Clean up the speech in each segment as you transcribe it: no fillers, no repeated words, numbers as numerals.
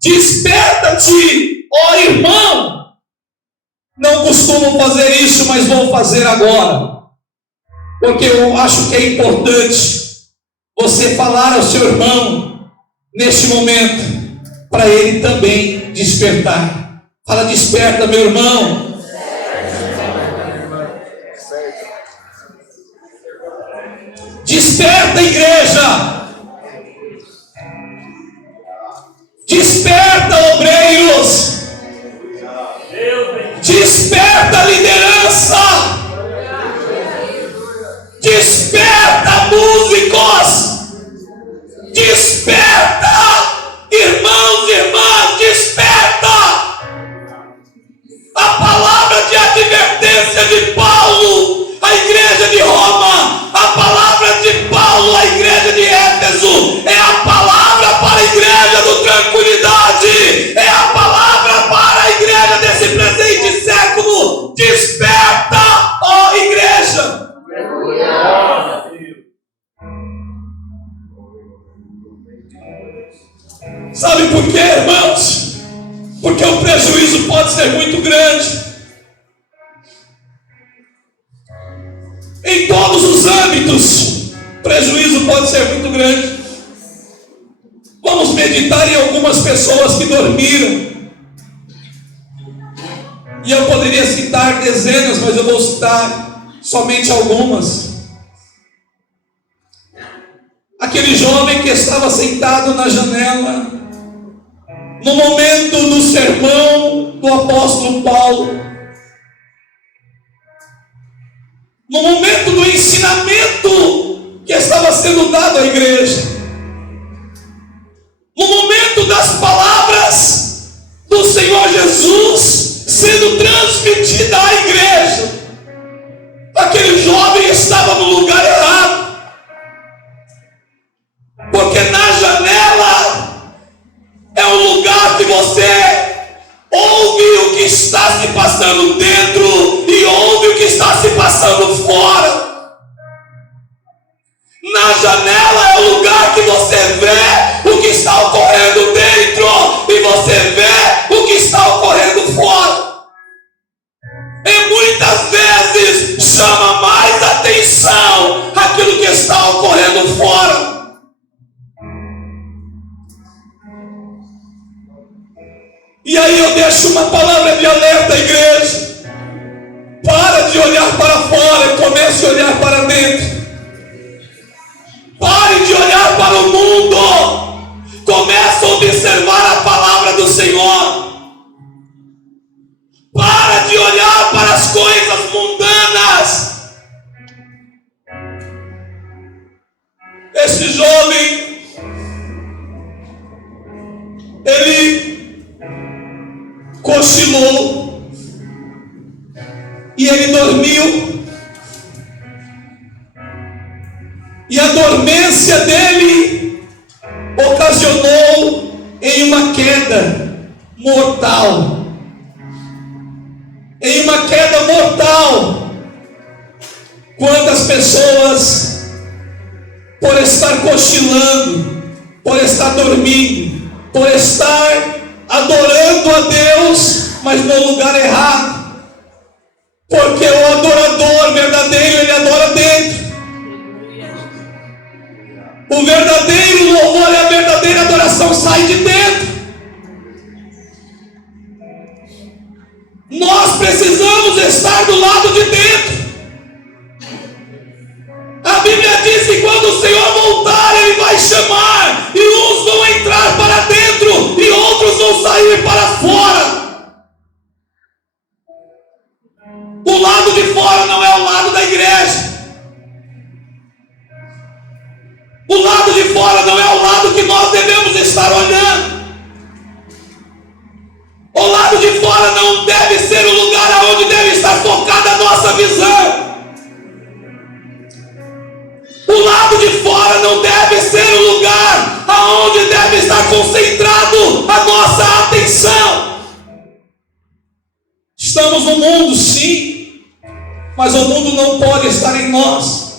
Desperta-te, ó irmão. Não costumo fazer isso, mas vou fazer agora, porque eu acho que é importante você falar ao seu irmão neste momento, para ele também despertar. Fala: desperta, meu irmão. Desperta, igreja. Desperta, obreiros. Desperta, liderança. Desperta, músicos. Desperta, irmãos e irmãs. Desperta. A palavra de advertência de Paulo à igreja de Roma, a palavra de Paulo à igreja de Éfeso, é a palavra para a igreja do Tranquilidade, é a palavra para a igreja desse presente século. Desperta, ó igreja. Sabe por quê, irmãos? Porque o prejuízo pode ser muito grande. Em todos os âmbitos, o prejuízo pode ser muito grande. Vamos meditar em algumas pessoas que dormiram. E eu poderia citar dezenas, mas eu vou citar somente algumas. Aquele jovem que estava sentado na janela, no momento do sermão do apóstolo Paulo, no momento do ensinamento que estava sendo dado à igreja, no momento das palavras do Senhor Jesus sendo transmitida à igreja, aquele jovem estava no lugar errado, porque na janela é o lugar que você ouve o que está se passando dentro e ouve o que está se passando fora. Na janela é o lugar que você vê o que está ocorrendo dentro e você vê o que está ocorrendo fora. E muitas vezes chama mais atenção aquilo que está ocorrendo fora. E aí eu deixo uma palavra de alerta à igreja. Para de olhar para fora e comece a olhar para dentro. Pare de olhar para o mundo. Comece a observar a palavra do Senhor. Para de olhar para as coisas mundanas. Esse jovem, ele cochilou e ele dormiu, e a dormência dele ocasionou em uma queda mortal. Em uma queda mortal. Quantas pessoas, por estar cochilando, por estar dormindo, por estar adorando a Deus, mas no lugar errado, porque o adorador verdadeiro, ele adora dentro. O verdadeiro louvor e a verdadeira adoração sai de dentro. Nós precisamos estar do lado de dentro. A Bíblia diz que quando o Senhor voltar, Ele vai chamar, e uns vão entrar para dentro e outros vão sair para fora. fora não é o lado da igreja. O lado de fora não é o lado que nós devemos estar olhando. O lado de fora não deve ser o lugar onde deve estar focada a nossa visão. O lado de fora não deve ser o lugar aonde deve estar concentrado a nossa atenção. Estamos no mundo, sim, mas o mundo não pode estar em nós.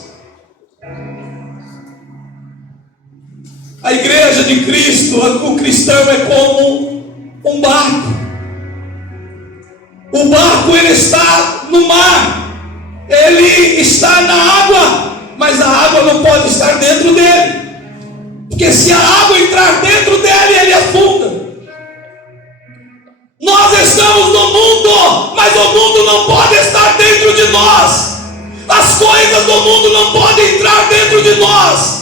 A igreja de Cristo, o cristão é como um barco. O barco, ele está no mar, ele está na água, mas a água não pode estar dentro dele, porque se a água entrar dentro dele, ele afunda. Nós estamos no mundo, mas o mundo não pode estar dentro de nós. As coisas do mundo não podem entrar dentro de nós.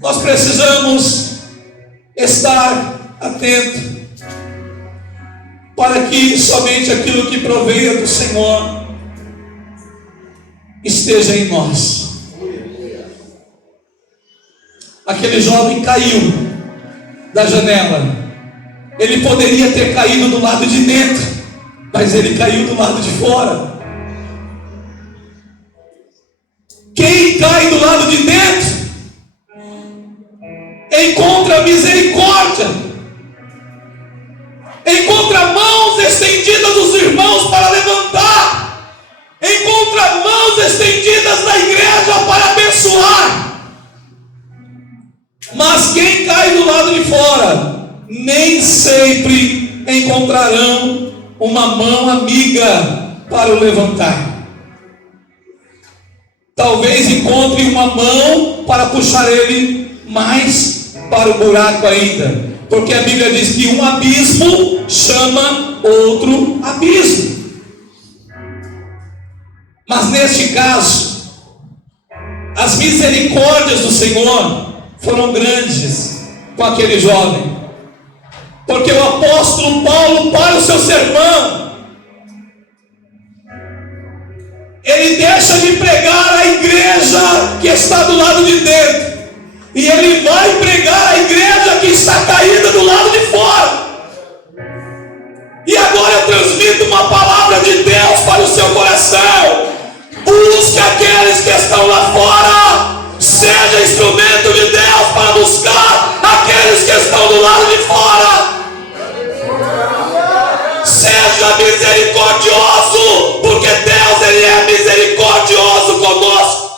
Nós precisamos estar atentos para que somente aquilo que provenha do Senhor esteja em nós. Aquele jovem caiu da janela. Ele poderia ter caído do lado de dentro, mas ele caiu do lado de fora. Quem cai do lado de dentro encontra misericórdia, encontra mãos estendidas dos irmãos para levantar, encontra mãos estendidas da igreja para abençoar. Mas quem cai do lado de fora, nem sempre encontrarão uma mão amiga para o levantar. Talvez encontre uma mão para puxar ele mais para o buraco ainda, porque a Bíblia diz que um abismo chama outro abismo. Mas neste caso, as misericórdias do Senhor foram grandes com aquele jovem, porque o apóstolo Paulo, para o seu sermão, ele deixa de pregar a igreja que está do lado de dentro, e ele vai pregar a igreja que está caída do lado de fora. E agora eu transmito uma palavra de Deus para o seu coração: busque aqueles que estão lá fora, seja instrumento de Deus para buscar aqueles que estão do lado de fora. Seja misericordioso, porque Deus, ele é misericordioso conosco.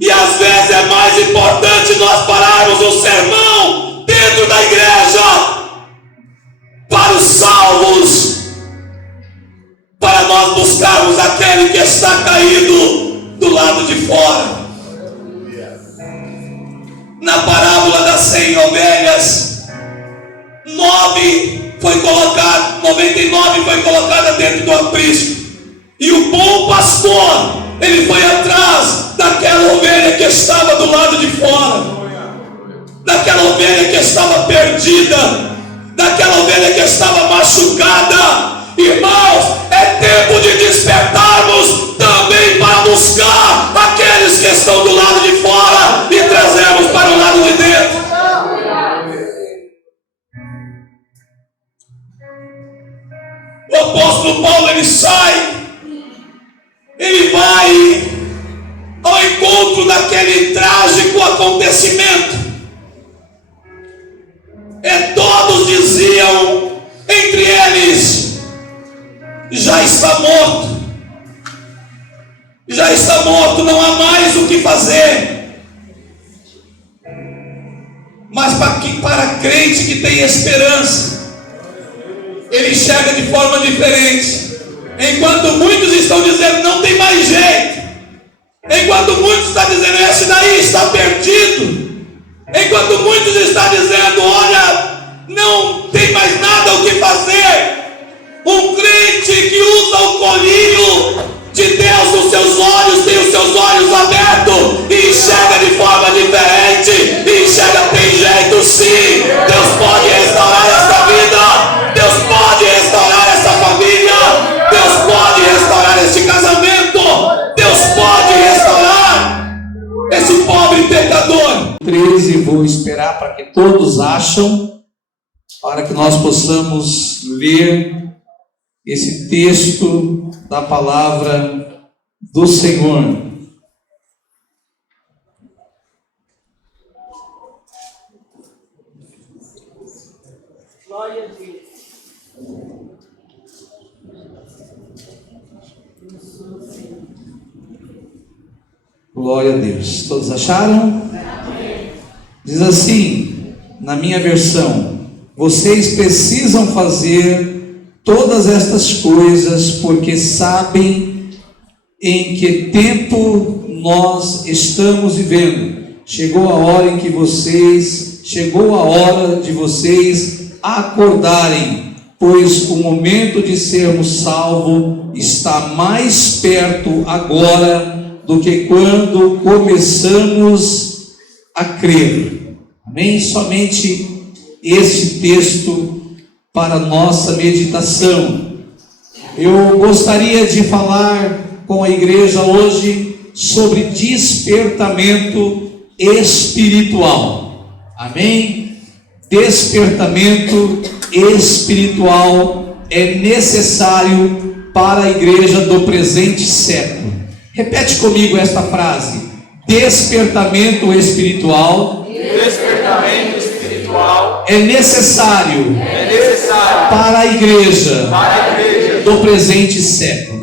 E às vezes é mais importante nós pararmos um sermão dentro da igreja para os salvos, para nós buscarmos aquele que está caído do lado de fora. Na parábola das 100 ovelhas, 99 foi colocada dentro do aprisco, e o bom pastor, ele foi atrás daquela ovelha que estava do lado de fora, daquela ovelha que estava perdida, daquela ovelha que estava machucada. Irmãos, é tempo de despertarmos também para buscar aqueles que estão do lado de fora e trazermos para o lado de dentro. O apóstolo Paulo, ele sai, ele vai ao encontro daquele trágico acontecimento. E todos diziam, entre eles: já está morto, não há mais o que fazer. Mas para crente que tem esperança, ele enxerga de forma diferente. Enquanto muitos estão dizendo não tem mais jeito, enquanto muitos estão dizendo esse daí está perdido, enquanto muitos estão dizendo olha, não tem mais nada o que fazer, um crente que usa o colírio de Deus nos seus olhos, tem os seus olhos abertos e enxerga de forma diferente, e enxerga, tem jeito sim, Deus pode restaurar essa vida, Deus pode esperar para que todos acham, para que nós possamos ler esse texto da palavra do Senhor. Glória a Deus. Glória a Deus. Todos acharam? Amém. Diz assim, na minha versão: vocês precisam fazer todas estas coisas porque sabem em que tempo nós estamos vivendo. Chegou a hora de vocês acordarem, pois o momento de sermos salvos está mais perto agora do que quando começamos a crer. Amém? Somente este texto para nossa meditação. Eu gostaria de falar com a igreja hoje sobre despertamento espiritual. Amém? Despertamento espiritual é necessário para a igreja do presente século. Repete comigo esta frase: despertamento espiritual. Despertamento espiritual É necessário para a igreja do presente século.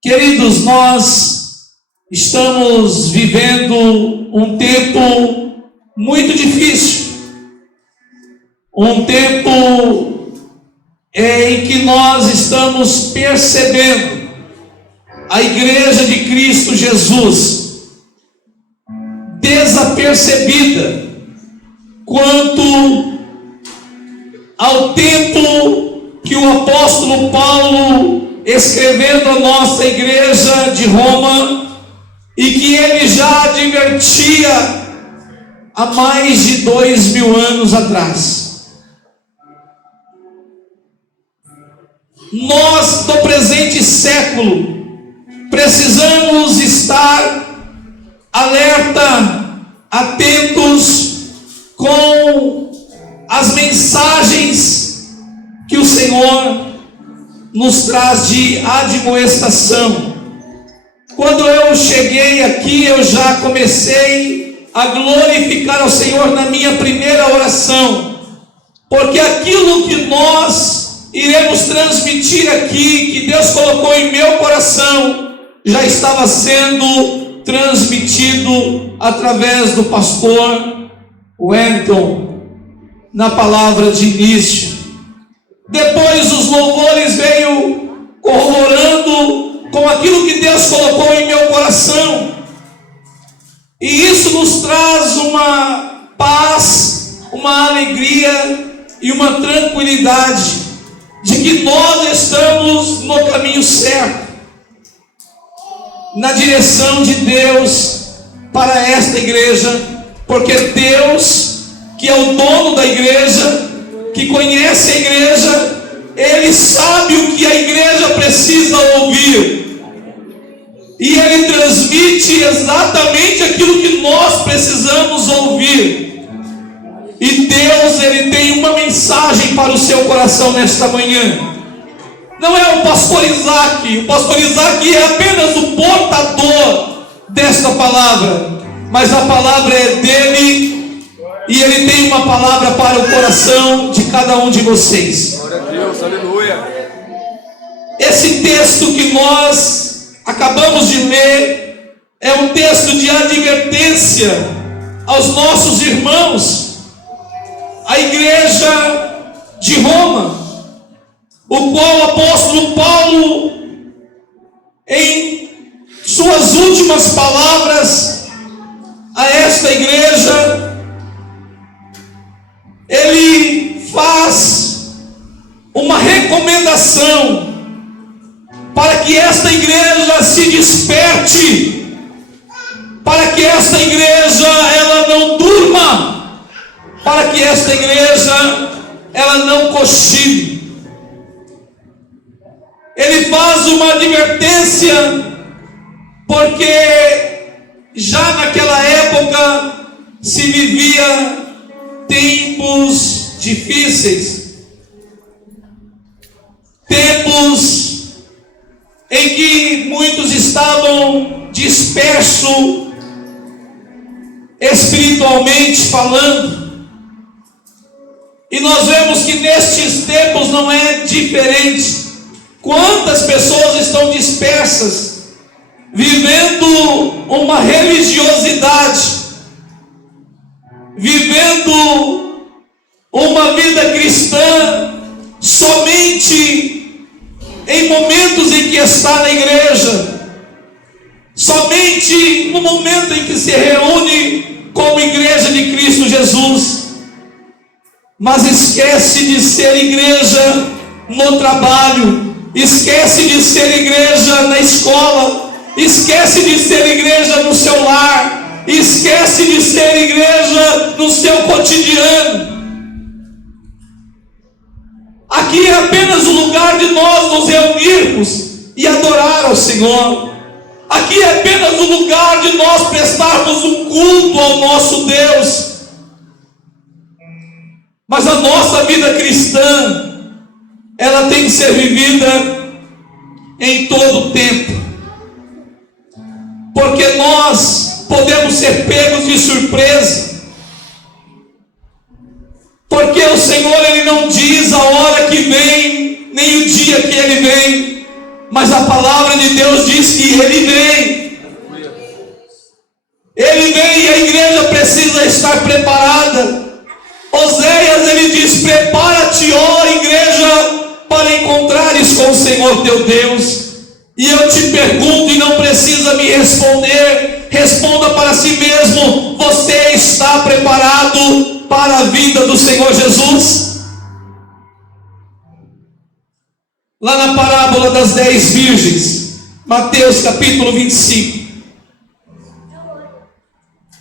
Queridos, nós estamos vivendo um tempo muito difícil, um tempo em que nós estamos percebendo a igreja de Cristo Jesus desapercebida quanto ao tempo que o apóstolo Paulo, escrevendo a nossa igreja de Roma, e que ele já advertia há mais de 2000 anos atrás. Nós do presente século precisamos estar alerta, atentos com as mensagens que o Senhor nos traz de admoestação. Quando eu cheguei aqui, eu já comecei a glorificar ao Senhor na minha primeira oração, porque aquilo que nós iremos transmitir aqui, que Deus colocou em meu coração, já estava sendo transmitido através do pastor Wellington na palavra de início. Depois os louvores veio corroborando com aquilo que Deus colocou em meu coração, e isso nos traz uma paz, uma alegria e uma tranquilidade de que nós estamos no caminho certo, na direção de Deus para esta igreja, porque Deus, que é o dono da igreja, que conhece a igreja, Ele sabe o que a igreja precisa ouvir, e Ele transmite exatamente aquilo que nós precisamos ouvir. E Deus, Ele tem uma mensagem para o seu coração nesta manhã. Não é o pastor Isaac é apenas o portador desta palavra, mas a palavra é dele, e ele tem uma palavra para o coração de cada um de vocês. Glória a Deus, aleluia. Esse texto que nós acabamos de ler é um texto de advertência aos nossos irmãos, a igreja de Roma, o qual o apóstolo Paulo, em suas últimas palavras a esta igreja, ele faz uma recomendação para que esta igreja se desperte, para que esta igreja ela não durma, para que esta igreja ela não cochile. Ele faz uma advertência, porque já naquela época se vivia tempos difíceis, tempos em que muitos estavam dispersos espiritualmente falando. E nós vemos que nestes tempos não é diferente. Quantas pessoas estão dispersas, vivendo uma religiosidade, vivendo uma vida cristã somente em momentos em que está na igreja, somente no momento em que se reúne como igreja de Cristo Jesus, mas esquece de ser igreja no trabalho, esquece de ser igreja na escola, esquece de ser igreja no seu lar, esquece de ser igreja no seu cotidiano. Aqui é apenas o lugar de nós nos reunirmos e adorar ao Senhor. Aqui é apenas o lugar de nós prestarmos um culto ao nosso Deus. Mas a nossa vida cristã, ela tem que ser vivida em todo o tempo, porque nós podemos ser pegos de surpresa, porque o Senhor, Ele não diz a hora que vem, nem o dia que Ele vem, mas a palavra de Deus diz que Ele vem. Ele vem e a igreja precisa estar preparada. Oséias, ele diz: prepara-te, ó igreja, para encontrares com o Senhor teu Deus. E eu te pergunto, e não precisa me responder, responda para si mesmo: você está preparado para a vinda do Senhor Jesus? Lá na parábola das 10 virgens, Mateus capítulo 25,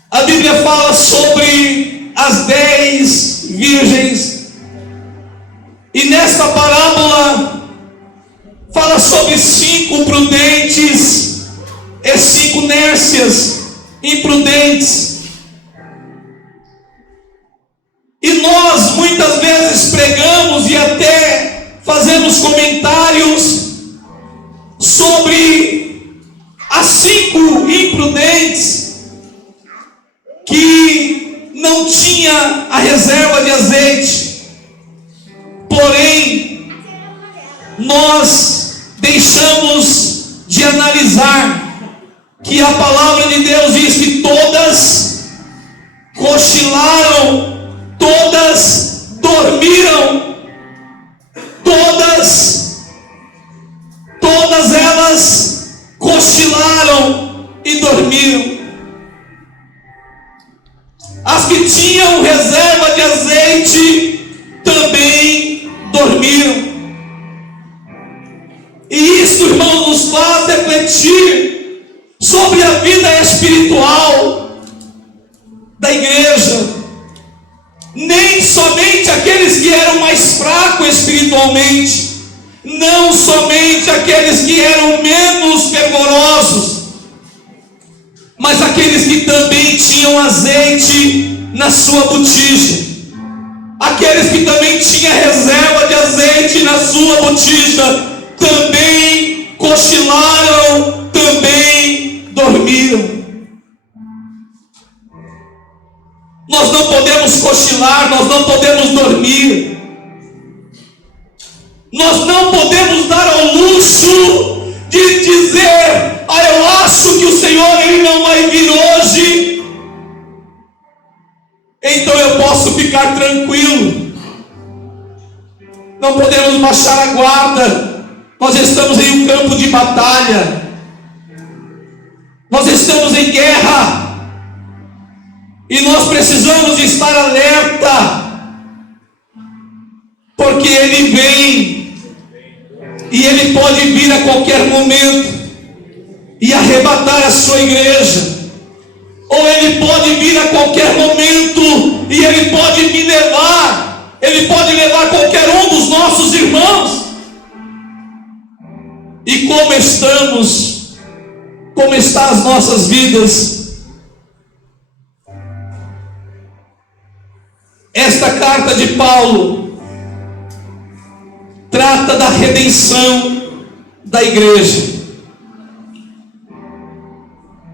a Bíblia fala sobre as 10 virgens, e nesta parábola fala sobre 5 prudentes e 5 nércias imprudentes. E nós muitas vezes pregamos e até fazemos comentários sobre as 5 imprudentes que não tinha a reserva de azeite, porém nós deixamos de analisar que a palavra de Deus diz que todas cochilaram, todas dormiram, todas elas cochilaram e dormiram. As que tinham reserva de azeite também dormiram. E isso, irmãos, nos faz refletir sobre a vida espiritual da igreja. Nem somente aqueles que eram mais fracos espiritualmente, não somente aqueles que eram menos fervorosos, mas aqueles que também tinham azeite na sua botija, aqueles que também tinham reserva de azeite na sua botija, também cochilaram, também dormiram. Nós não podemos cochilar, nós não podemos dormir, nós não podemos dar ao luxo de dizer: eu acho que o Senhor Ele não vai vir hoje, então eu posso ficar tranquilo. Não podemos baixar a guarda. Nós estamos em um campo de batalha, nós estamos em guerra, e nós precisamos estar alerta, porque Ele vem, e Ele pode vir a qualquer momento e arrebatar a sua igreja, ou Ele pode vir a qualquer momento e Ele pode me levar, Ele pode levar qualquer um dos nossos irmãos. E como estão as nossas vidas? esta carta de Paulo trata da redenção da igreja.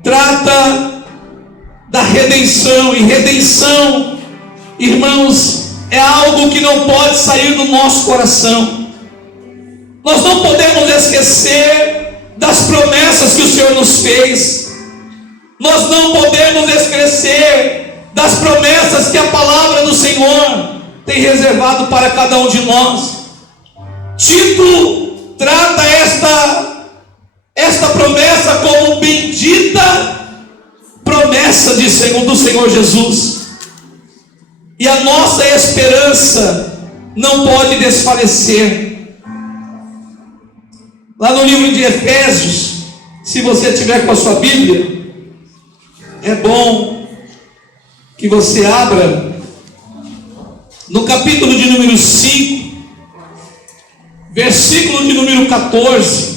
Trata da redenção, e redenção, irmãos, é algo que não pode sair do nosso coração. Nós não podemos esquecer das promessas que o Senhor nos fez. Nós não podemos esquecer das promessas que a palavra do Senhor tem reservado para cada um de nós. Tito trata esta promessa como bendita promessa do Senhor Jesus. E a nossa esperança não pode desfalecer. Lá no livro de Efésios, se você tiver com a sua Bíblia, é bom que você abra no capítulo de número 5, versículo de número 14.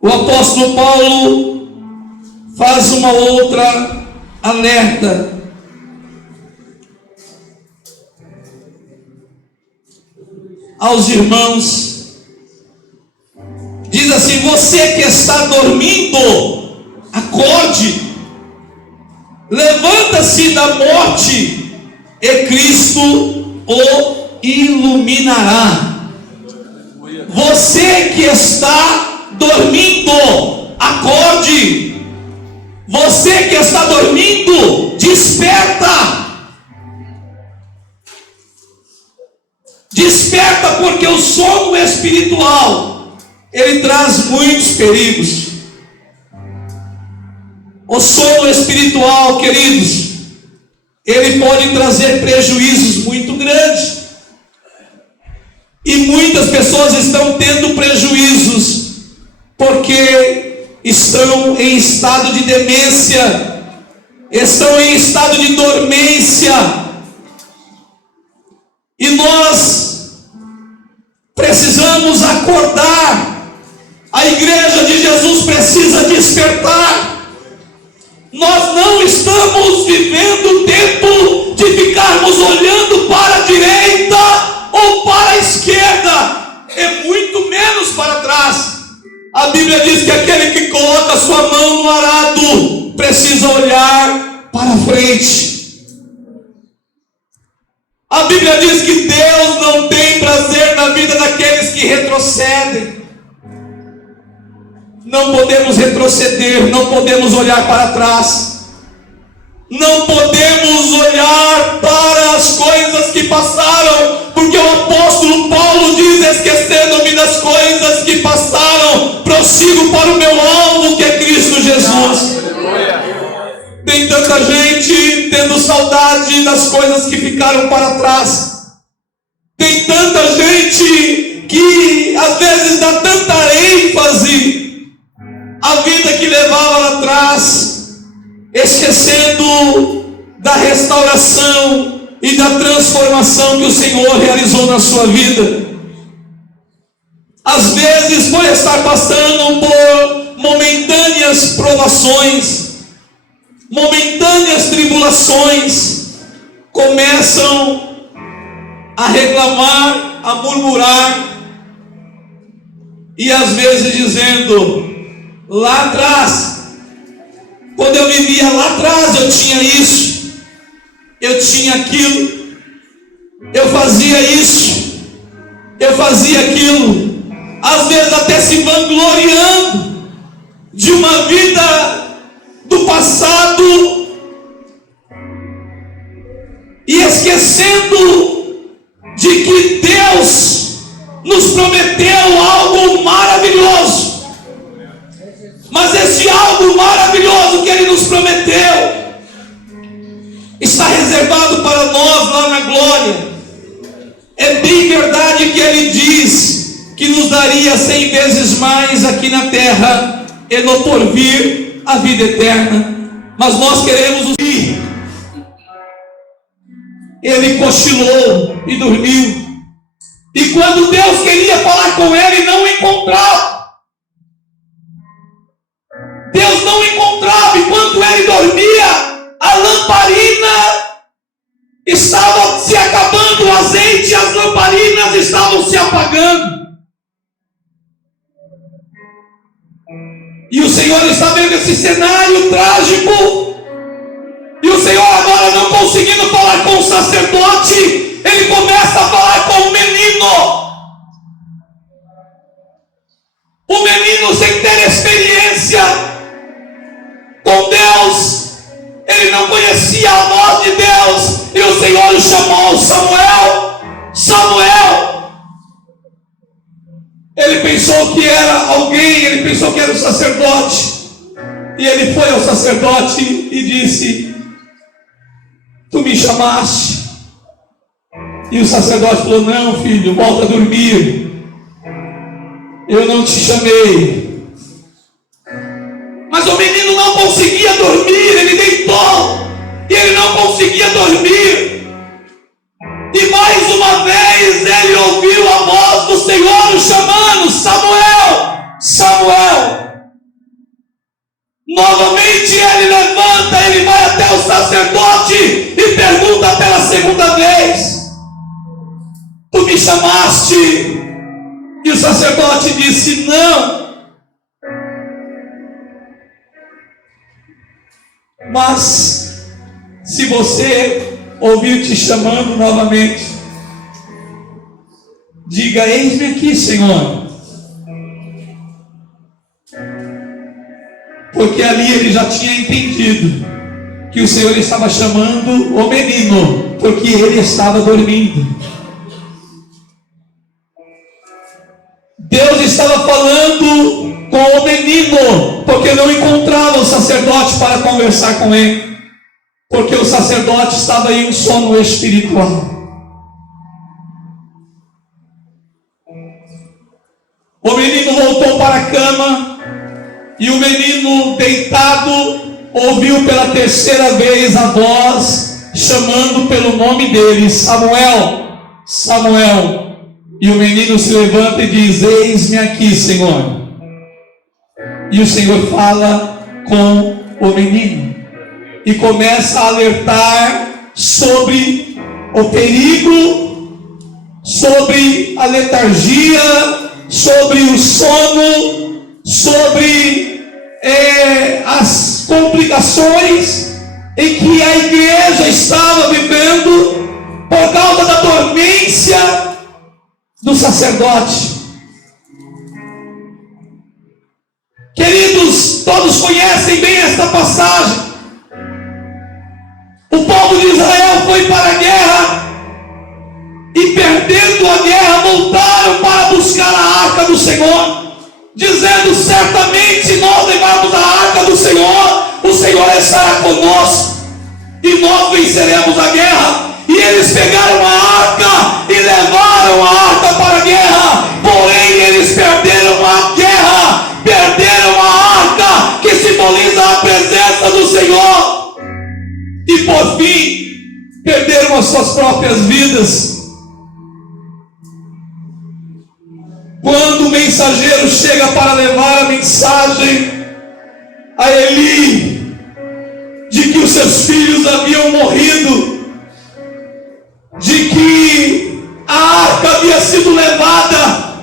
O apóstolo Paulo faz uma outra alerta. Aos irmãos, diz assim: você que está dormindo, acorde, levanta-se da morte, e Cristo o iluminará. Você que está dormindo, acorde. Você que está dormindo, desperta. Desperta, porque o sono espiritual, ele traz muitos perigos. O sono espiritual, queridos, ele pode trazer prejuízos muito grandes. E muitas pessoas estão tendo prejuízos porque estão em estado de demência, estão em estado de dormência. E nós precisamos acordar. A igreja de Jesus precisa despertar. Nós não estamos vivendo o tempo de ficarmos olhando para a direita ou para a esquerda, e muito menos para trás. A Bíblia diz que aquele que coloca sua mão no arado precisa olhar para frente. A Bíblia diz que Deus não tem prazer na vida daqueles que retrocedem. Não podemos retroceder, não podemos olhar para trás, não podemos olhar para as coisas que passaram, porque o apóstolo Paulo diz: esquecendo-me das coisas que passaram, prossigo para o meu alvo, que é Cristo Jesus. Tem tanta gente tendo saudade das coisas que ficaram para trás. Tem tanta gente que às vezes dá tanta ênfase à vida que levava lá atrás, esquecendo da restauração e da transformação que o Senhor realizou na sua vida. Às vezes, por estar passando por momentâneas provações, momentâneas tribulações, começam a reclamar, a murmurar, e às vezes dizendo: lá atrás, quando eu vivia lá atrás, eu tinha isso, eu tinha aquilo, eu fazia isso, eu fazia aquilo. Às vezes até se vangloriando de uma vida do passado, e esquecendo de que Deus nos prometeu algo maravilhoso. Mas esse algo maravilhoso que Ele nos prometeu está reservado para nós lá na glória. É bem verdade que Ele diz que nos daria 100 vezes mais aqui na terra e no porvir a vida eterna, mas nós queremos o ir. Ele cochilou e dormiu, e quando Deus queria falar com ele, não encontrava. Deus não encontrava. Enquanto ele dormia, a lamparina estava se acabando o azeite, as lamparinas estavam se apagando. E o Senhor está vendo esse cenário trágico. E o Senhor agora, não conseguindo falar com o sacerdote, ele começa a falar com o menino. O menino, sem ter experiência com Deus, ele não conhecia a voz de Deus. E o Senhor chamou Samuel. Samuel. Ele pensou que era alguém, ele pensou que era o sacerdote. E ele foi ao sacerdote e disse: tu me chamaste? E o sacerdote falou: não, filho, volta a dormir. Eu não te chamei. Mas o menino não conseguia dormir, ele deitou e ele não conseguia dormir. E mais uma vez ele ouviu a voz do Senhor chamando: Samuel, Samuel. Novamente ele levanta, ele vai até o sacerdote e pergunta pela segunda vez: tu me chamaste? E o sacerdote disse: não. Mas se você ouvir te chamando novamente, diga: eis-me aqui, Senhor. Porque ali ele já tinha entendido que o Senhor estava chamando o menino, porque ele estava dormindo. Deus estava falando com o menino, porque não encontrava o sacerdote para conversar com ele, porque o sacerdote estava em um sono espiritual. O menino voltou para a cama, e o menino deitado ouviu pela terceira vez a voz chamando pelo nome dele: Samuel, Samuel. E o menino se levanta e diz: eis-me aqui, Senhor. E o Senhor fala com o menino e começa a alertar sobre o perigo, sobre a letargia, sobre o sono, sobre as complicações em que a igreja estava vivendo por causa da dormência do sacerdote. Queridos, todos conhecem bem esta passagem. O povo de Israel foi para a guerra e, perdendo a guerra, voltaram para buscar a arca do Senhor, dizendo: certamente nós levarmos a arca do Senhor, o Senhor estará conosco e nós venceremos a guerra. E eles pegaram a arca e levaram a arca para a guerra, porém eles perderam a guerra, perderam a arca que simboliza a presença do Senhor, e por fim perderam as suas próprias vidas. Quando o mensageiro chega para levar a mensagem a Eli de que os seus filhos haviam morrido, de que a arca havia sido levada,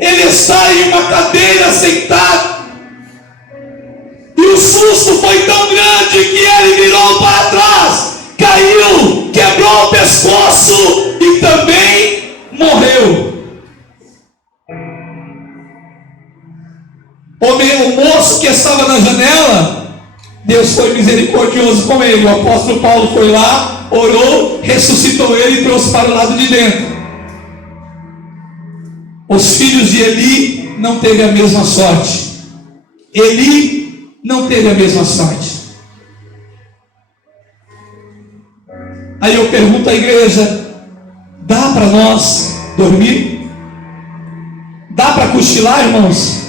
ele está em uma cadeira sentado, e o susto foi tão grande que ele virou para trás, caiu, quebrou o pescoço e também morreu. O moço que estava na janela, Deus foi misericordioso com ele. O apóstolo Paulo foi lá, orou, ressuscitou ele e trouxe para o lado de dentro. Os filhos de Eli não teve a mesma sorte. Eli não teve a mesma sorte. Aí eu pergunto à igreja: dá para nós dormir? Dá para cochilar, irmãos?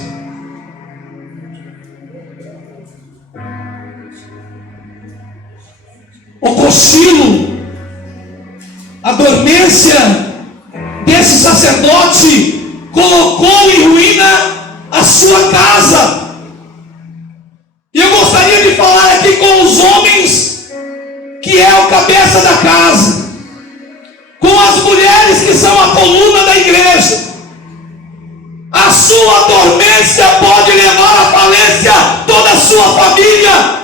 O cochilo, a dormência desse sacerdote colocou em ruína a sua casa. E eu gostaria de falar aqui com os homens cabeça da casa, com as mulheres que são a coluna da igreja, a sua dormência pode levar à falência toda a sua família.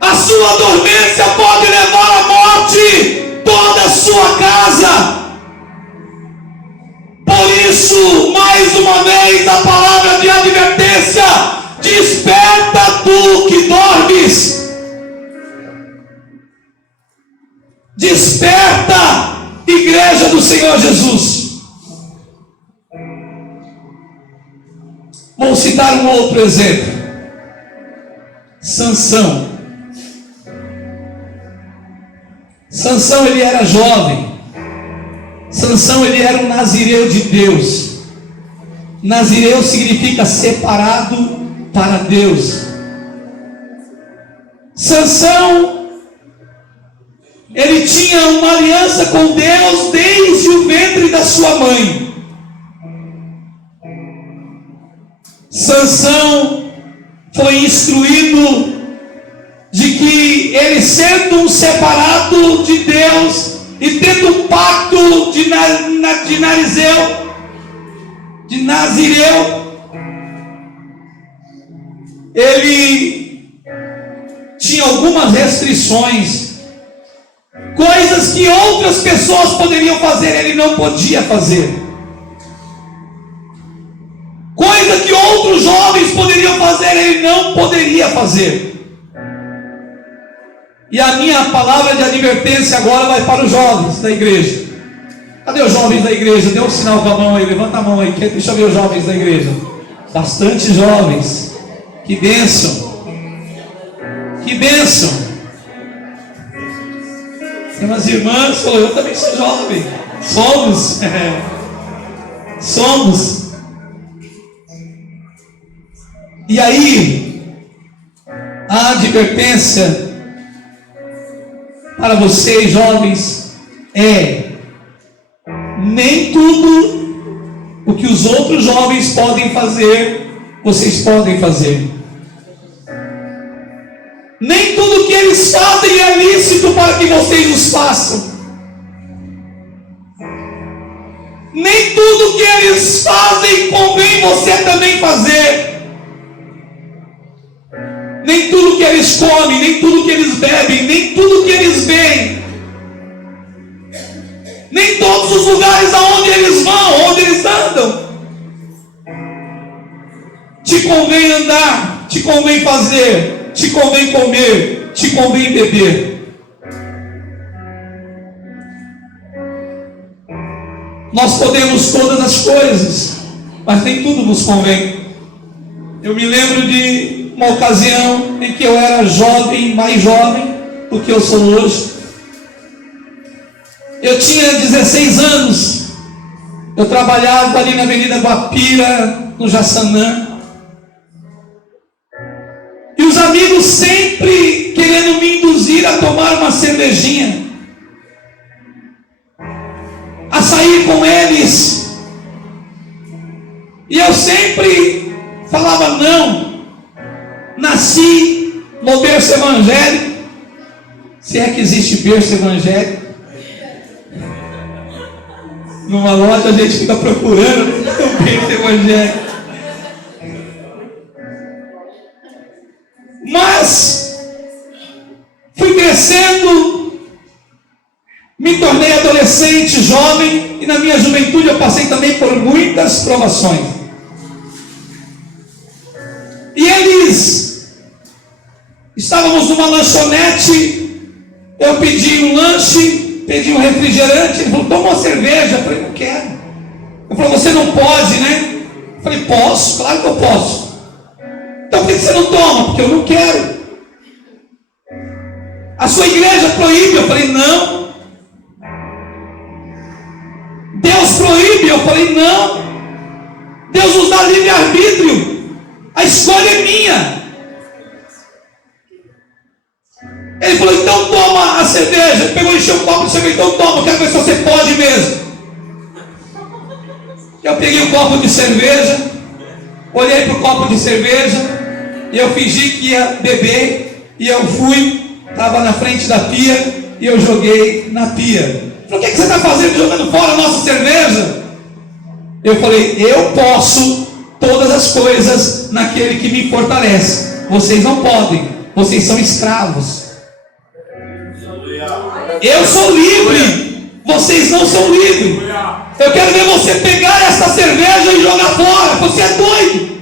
A sua dormência pode levar à morte toda a sua casa. Por isso, mais uma vez, a palavra de advertência: desperta tu que dormes. Desperta, igreja do Senhor Jesus. Vou citar um outro exemplo. Sansão. Sansão, ele era jovem. Sansão, ele era um nazireu de Deus. Nazireu significa separado para Deus. Sansão, ele tinha uma aliança com Deus desde o ventre da sua mãe. Sansão foi instruído de que ele, sendo um separado de Deus e tendo um pacto de Nazireu, ele tinha algumas restrições, coisas que outras pessoas poderiam fazer, ele não podia fazer. Coisa que outros jovens poderiam fazer, ele não poderia fazer. E a minha palavra de advertência agora vai para os jovens da igreja. Cadê os jovens da igreja? Dê um sinal com a mão aí, levanta a mão aí. Deixa eu ver os jovens da igreja. Bastante jovens. Que bênção. Que bênção. Tem umas irmãs, eu também sou jovem. Somos. Somos. E aí, a advertência para vocês jovens é: nem tudo o que os outros jovens podem fazer, vocês podem fazer. Nem tudo o que eles fazem é lícito para que vocês os façam. Nem tudo o que eles fazem convém você também fazer. Nem tudo que eles comem, nem tudo que eles bebem, nem tudo que eles veem, nem todos os lugares aonde eles vão, onde eles andam, te convém andar, te convém fazer, te convém comer, te convém beber. Nós podemos todas as coisas, mas nem tudo nos convém. Eu me lembro de uma ocasião em que eu era jovem, mais jovem do que eu sou hoje. Eu tinha 16 anos. Eu trabalhava ali na Avenida Guapira, no Jaçanã. E os amigos sempre querendo me induzir a tomar uma cervejinha, a sair com eles. E eu sempre falava não. Nasci no berço evangélico, se é que existe berço evangélico. Numa loja a gente fica procurando o berço evangélico. Mas fui crescendo, me tornei adolescente, jovem, e na minha juventude eu passei também por muitas provações. E eles, estávamos numa lanchonete, eu pedi um lanche, pedi um refrigerante, ele falou: toma uma cerveja. Eu falei: não quero. Ele falou: você não pode, né? Eu falei: posso, claro que eu posso. Então por que você não toma? Porque eu não quero. A sua igreja proíbe? Eu falei: não. Deus proíbe? Eu falei: não. Deus nos dá livre-arbítrio. A escolha é minha. Ele falou: então toma a cerveja. Ele pegou e encheu o copo de cerveja. Então toma, eu quero ver se você pode mesmo. Eu peguei o copo de cerveja, olhei para o copo de cerveja, e eu fingi que ia beber, e eu fui, estava na frente da pia e eu joguei na pia. Falei: o que você está fazendo jogando fora a nossa cerveja? Eu falei: eu posso todas as coisas naquele que me fortalece. Vocês não podem, vocês são escravos. Eu sou livre, vocês não são livres. Eu quero ver você pegar essa cerveja e jogar fora. Você é doido.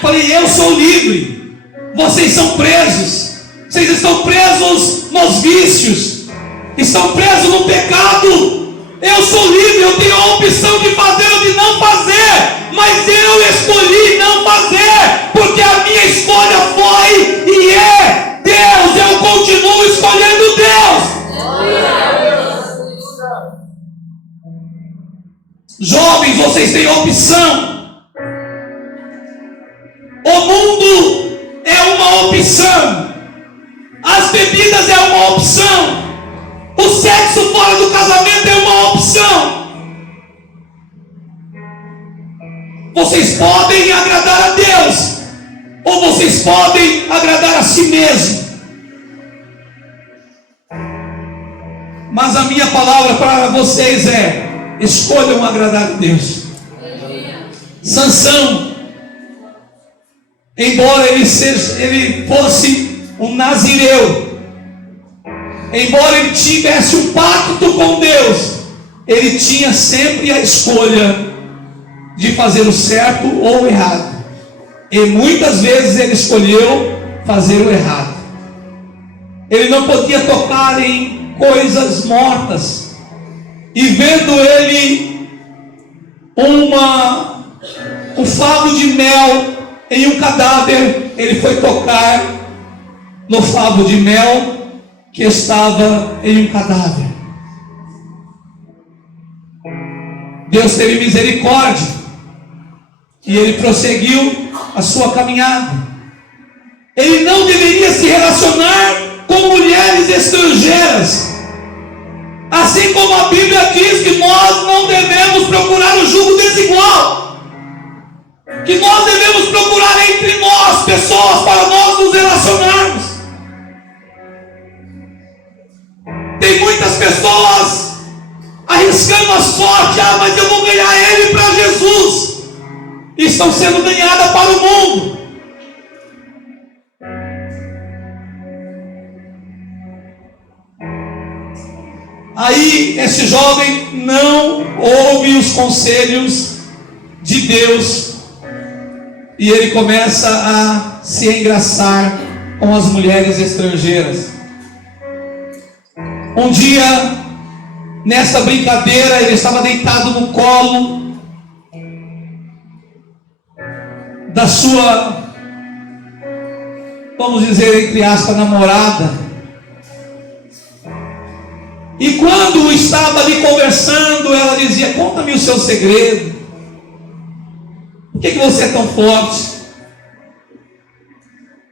Falei: eu sou livre, vocês são presos. Vocês estão presos nos vícios, estão presos no pecado. Eu sou livre, eu tenho a opção de fazer ou de não fazer, mas eu escolhi não fazer, porque a minha escolha foi e é Deus. Eu continuo escolhendo Deus. Jovens, vocês têm opção. O mundo é uma opção, as bebidas é uma opção, o sexo fora do casamento é uma opção. Vocês podem agradar a Deus, ou vocês podem agradar a si mesmo. Mas a minha palavra para vocês é: escolham agradar a Deus. Sansão, embora ele fosse um nazireu, embora ele tivesse um pacto com Deus, ele tinha sempre a escolha de fazer o certo ou o errado. E muitas vezes ele escolheu fazer o errado. Ele não podia tocar em coisas mortas. E vendo ele um favo de mel em um cadáver, ele foi tocar no favo de mel que estava em um cadáver. Deus teve misericórdia e ele prosseguiu a sua caminhada. Ele não deveria se relacionar com mulheres estrangeiras, assim como a Bíblia diz que nós não devemos procurar o jugo desigual, que nós devemos procurar entre nós pessoas para nós nos relacionarmos. Tem muitas pessoas arriscando a sorte: mas eu vou ganhar ele para Jesus. E estão sendo ganhadas para o mundo. Aí esse jovem não ouve os conselhos de Deus e ele começa a se engraçar com as mulheres estrangeiras. Um dia, nessa brincadeira, ele estava deitado no colo da sua, vamos dizer entre aspas, namorada. E quando estava ali conversando, ela dizia: conta-me o seu segredo. Por que você é tão forte?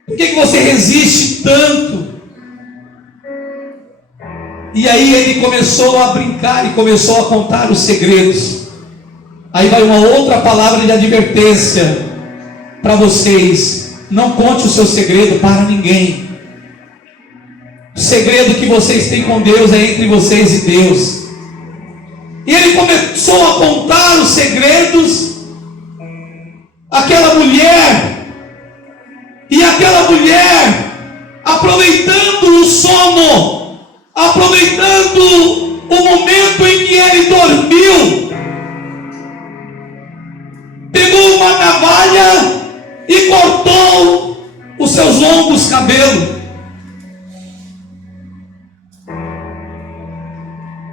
Por que você resiste tanto? E aí ele começou a brincar e começou a contar os segredos. Aí vai uma outra palavra de advertência para vocês: não conte o seu segredo para ninguém. O segredo que vocês têm com Deus é entre vocês e Deus. E ele começou a contar os segredos àquela mulher. E aquela mulher, aproveitando o sono, aproveitando o momento em que ele dormiu, pegou uma navalha e cortou os seus longos cabelos.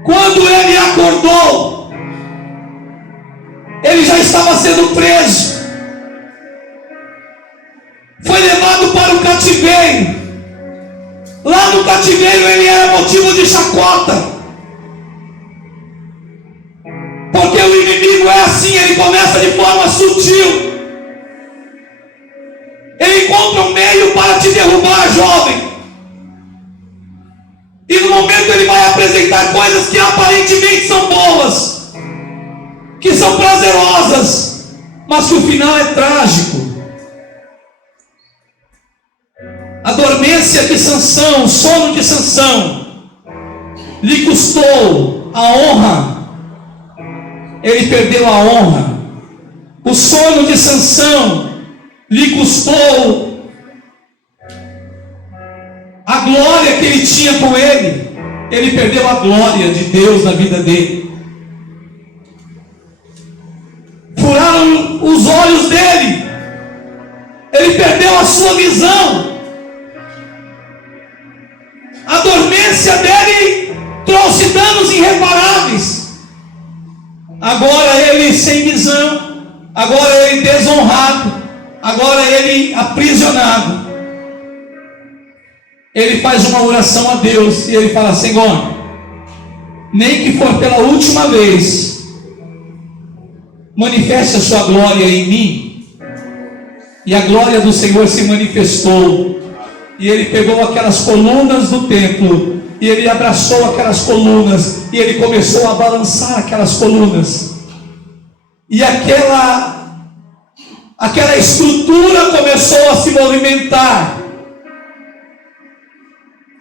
Quando ele acordou, ele já estava sendo preso, foi levado para o cativeiro. Lá no cativeiro ele era motivo de chacota, porque o inimigo é assim, ele começa de forma sutil, ele encontra um meio para te derrubar, jovem. E no momento ele vai apresentar coisas que aparentemente são boas, que são prazerosas, mas que o final é trágico. dormência de Sansão, o sono de Sansão, lhe custou a honra. Ele perdeu a honra. O sono de Sansão lhe custou a glória que ele tinha com ele. Ele perdeu a glória de Deus na vida dele. Furaram os olhos dele. Ele perdeu a sua visão. A dormência dele trouxe danos irreparáveis. Agora ele sem visão, agora ele desonrado, agora ele aprisionado. Ele faz uma oração a Deus e ele fala: Senhor, nem que for pela última vez, manifeste a sua glória em mim. E a glória do Senhor se manifestou. E ele pegou aquelas colunas do templo, e ele abraçou aquelas colunas, e ele começou a balançar aquelas colunas. E aquela estrutura começou a se movimentar.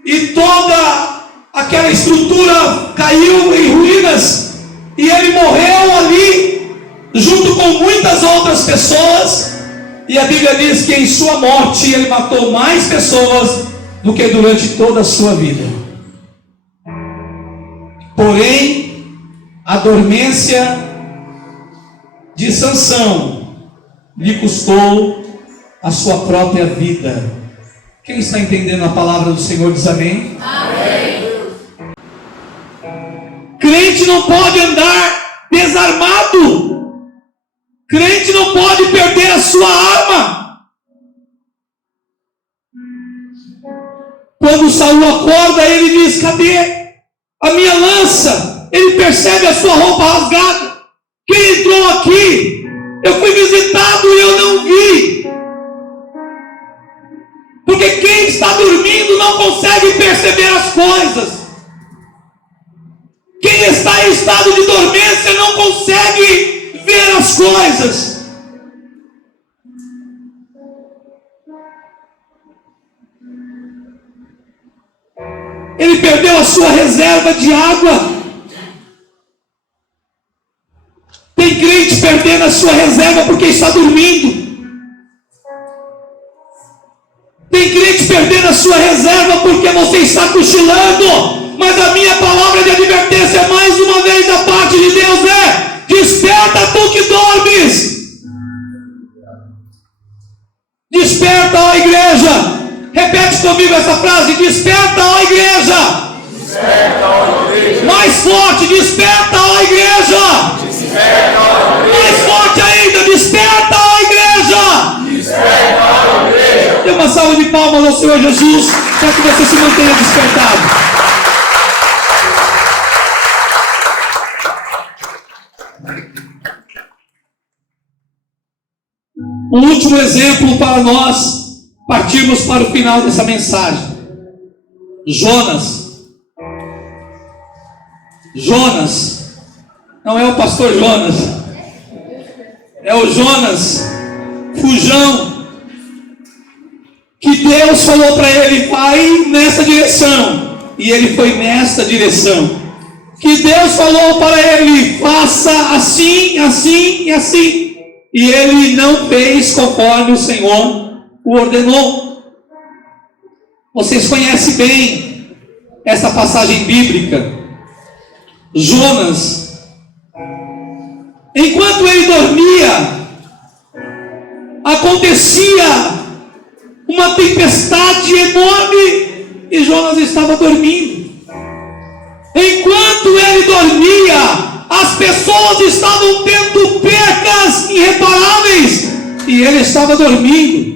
E toda aquela estrutura caiu em ruínas, e ele morreu ali, junto com muitas outras pessoas. E a Bíblia diz que em sua morte ele matou mais pessoas do que durante toda a sua vida. Porém, a dormência de Sansão lhe custou a sua própria vida. Quem está entendendo a palavra do Senhor diz amém? Amém. Crente não pode andar desarmado. Crente não pode perder a sua arma. Quando Saul acorda, ele diz: cadê a minha lança? Ele percebe a sua roupa rasgada. Quem entrou aqui? Eu fui visitado e eu não vi. Porque quem está dormindo não consegue perceber as coisas. Quem está em estado de dormência não consegue ver as coisas. Ele perdeu a sua reserva de água. Tem crente perdendo a sua reserva porque está dormindo. Tem crente perdendo a sua reserva porque você está cochilando. Mas a minha palavra de advertência mais uma vez da parte de Deus é: desperta tu que dormes. Desperta, ó igreja. Repete comigo essa frase: desperta, ó igreja. Desperta, ó igreja. Mais forte: desperta, ó igreja. Desperta, ó igreja. Mais forte ainda: desperta, ó igreja. Desperta, ó igreja. Dê uma salva de palmas ao Senhor Jesus, para que você se mantenha despertado. Um último exemplo para nós partirmos para o final dessa mensagem. Jonas. Jonas. Não é o pastor Jonas. É o Jonas Fujão. Que Deus falou para ele: vai nessa direção. E ele foi nessa direção. Que Deus falou para ele: faça assim, assim e assim. E ele não fez conforme o Senhor o ordenou. Vocês conhecem bem essa passagem bíblica. Jonas, enquanto ele dormia, acontecia uma tempestade enorme e Jonas estava dormindo. Enquanto ele dormia, as pessoas estavam tendo percas irreparáveis e ele estava dormindo.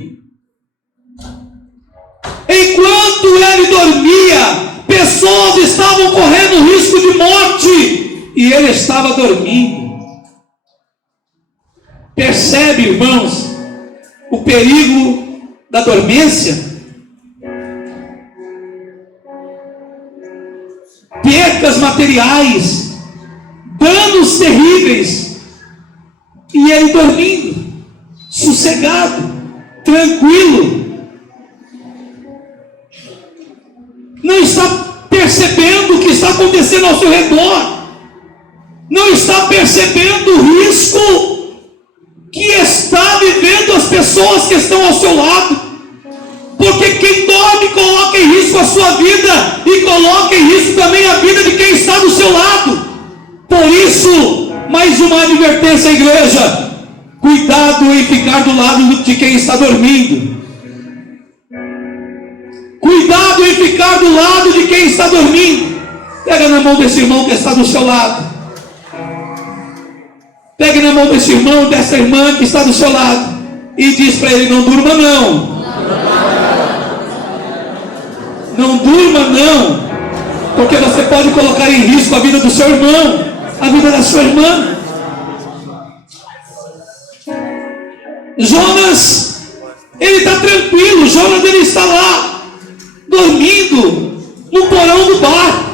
Enquanto ele dormia, pessoas estavam correndo risco de morte e ele estava dormindo. Percebe, irmãos, o perigo da dormência? Percas materiais, danos terríveis, e ele dormindo, sossegado, tranquilo. acontecendo ao seu redor, não está percebendo o risco que está vivendo as pessoas que estão ao seu lado, porque quem dorme coloca em risco a sua vida e coloca em risco também a vida de quem está do seu lado. Por isso, mais uma advertência, igreja: cuidado em ficar do lado de quem está dormindo. Cuidado em ficar do lado de quem está dormindo. Pega na mão desse irmão que está do seu lado. Pegue na mão desse irmão, dessa irmã que está do seu lado, e diz para ele: não durma não. Não durma não, porque você pode colocar em risco a vida do seu irmão, a vida da sua irmã. Jonas, ele está tranquilo. Jonas, ele está lá, dormindo, no porão do barco,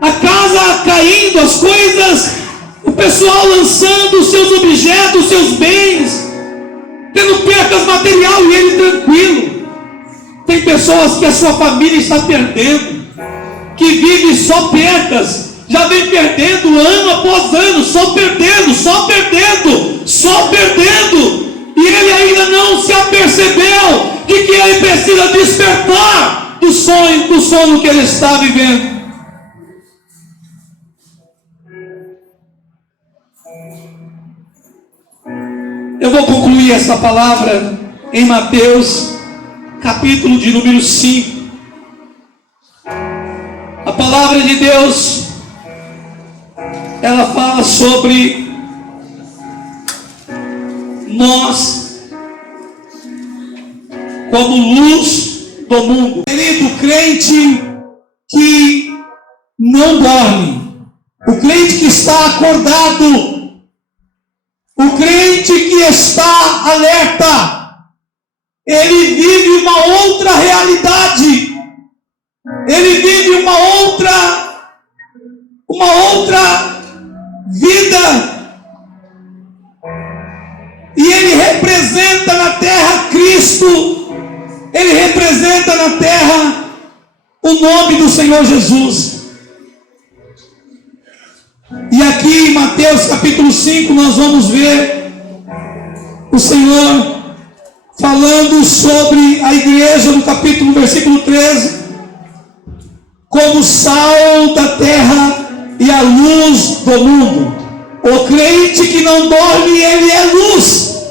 a casa caindo, as coisas, o pessoal lançando os seus objetos, os seus bens, tendo percas material, e ele tranquilo. Tem pessoas que a sua família está perdendo, que vive só percas, já vem perdendo ano após ano, só perdendo, só perdendo, só perdendo, e ele ainda não se apercebeu de que ele precisa despertar do sono que ele está vivendo. Eu vou concluir essa palavra em Mateus, capítulo de número 5. A palavra de Deus, ela fala sobre nós como luz do mundo. Querido, crente que não dorme, o crente que está acordado, o crente que está alerta, ele vive uma outra realidade, ele vive uma outra vida, e ele representa na terra Cristo, ele representa na terra o nome do Senhor Jesus. E aqui em Mateus capítulo 5 nós vamos ver o Senhor falando sobre a igreja, no capítulo, versículo 13, como sal da terra e a luz do mundo. O crente que não dorme, ele é luz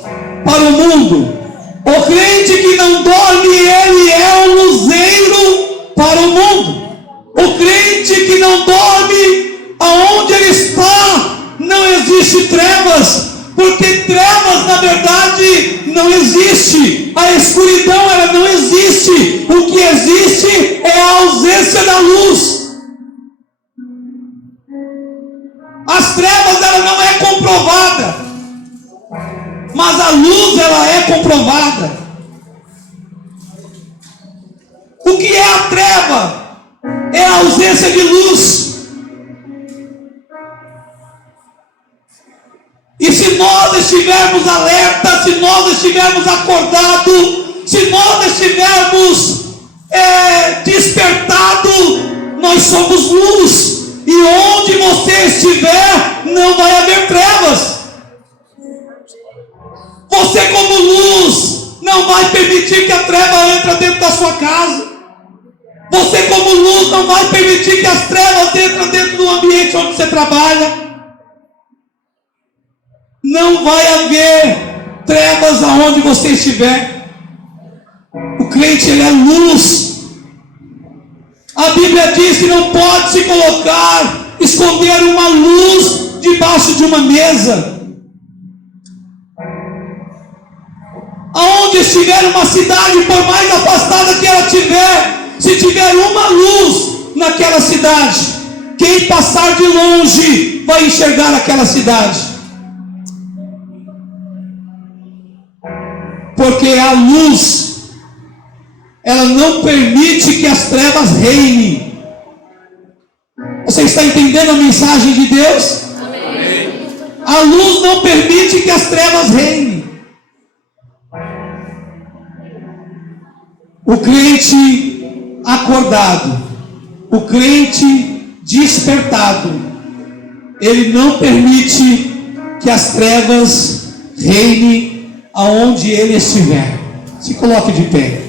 para o mundo. O crente que não dorme, ele é um luzeiro para o mundo. O crente que não dorme, aonde ele está, não existe trevas, porque trevas na verdade não existe, a escuridão ela não existe, o que existe é a ausência da luz. As trevas ela não é comprovada, mas a luz ela é comprovada. O que é a treva? É a ausência de luz. E se nós estivermos alerta, se nós estivermos acordados, se nós estivermos despertados, nós somos luz. E onde você estiver, não vai haver trevas. Você como luz, não vai permitir que a treva entre dentro da sua casa. Você como luz, não vai permitir que as trevas entrem dentro do ambiente onde você trabalha. Não vai haver trevas aonde você estiver. O crente, ele é luz. A Bíblia diz que não pode se colocar, esconder uma luz debaixo de uma mesa. Aonde estiver uma cidade, por mais afastada que ela tiver, se tiver uma luz naquela cidade, quem passar de longe vai enxergar aquela cidade. Porque a luz, ela não permite que as trevas reinem. Você está entendendo a mensagem de Deus? Amém. A luz não permite que as trevas reinem. O crente acordado, o crente despertado, ele não permite que as trevas reinem aonde ele estiver. Se coloque de pé.